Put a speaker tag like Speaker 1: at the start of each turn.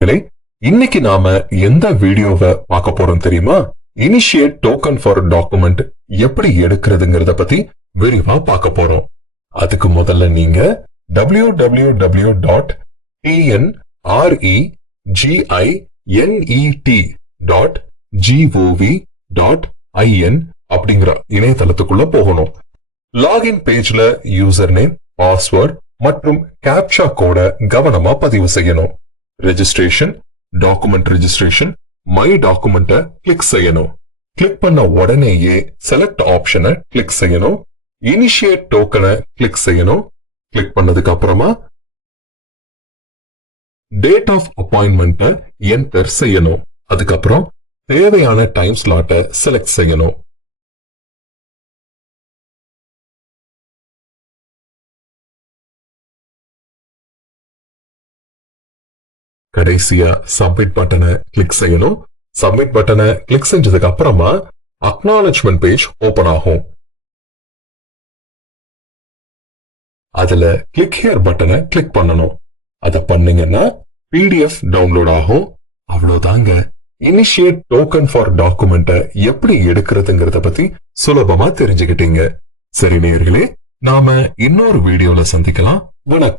Speaker 1: நண்பர்களே இன்னைக்கு நாம எந்த வீடியோவை பார்க்க போறோம் தெரியுமா? இனிஷியேட் டோக்கன் ஃபார் டாக்குமெண்ட் எப்படி எடுக்கிறதுங்கிறத பத்தி விரிவா பார்க்க போறோம். அதுக்கு முதல்ல நீங்க W W W dot tnreginet dot gov dot in அப்படிங்கிற இணையதளத்துக்குள்ள போகணும். லாகின் பேஜ்ல யூசர் நேம் பாஸ்வேர்ட் மற்றும் கேப்சா கோட கவனமா பதிவு செய்யணும். ரெஜிஸ்ட்ரேஷன் டாக்குமெண்ட் ரெஜிஸ்ட்ரேஷன் மை டாக்குமெண்ட்டை கிளிக் செய்யணும். கிளிக் பண்ண உடனேயே செலக்ட் ஆப்ஷனை கிளிக் செய்யணும். இனிஷியேட் டோக்கனை கிளிக் செய்யணும். கிளிக் பண்ணதுக்கு அப்புறமா டேட் ஆஃப் அப்பாயின்மெண்ட்டை என்டர் செய்யணும். அதுக்கப்புறம் தேவையான டைம் ஸ்லாட்டை செலக்ட் செய்யணும். கடைசியா சப்மிட் பட்டனை கிளிக் செய்யணும். சப்மிட் பட்டனை கிளிக் செஞ்சதுக்கு அப்புறமா அக்னாலஜ்மெண்ட் பேஜ் ஓபன் ஆகும். அதுல கிளிக் ஹியர் பட்டனை கிளிக் பண்ணணும். அத பண்ணீங்கன்னா பிடிஎஃப் டவுன்லோட் ஆகும். அவ்வளவுதாங்க. இனிஷியேட் டோக்கன் ஃபார் டாக்குமெண்ட்டை எப்படி எடுக்கிறதுங்கிறத பத்தி சுலபமா தெரிஞ்சுக்கிட்டீங்க. சரி நேர்களே நாம இன்னொரு வீடியோல சந்திக்கலாம். வணக்கம்.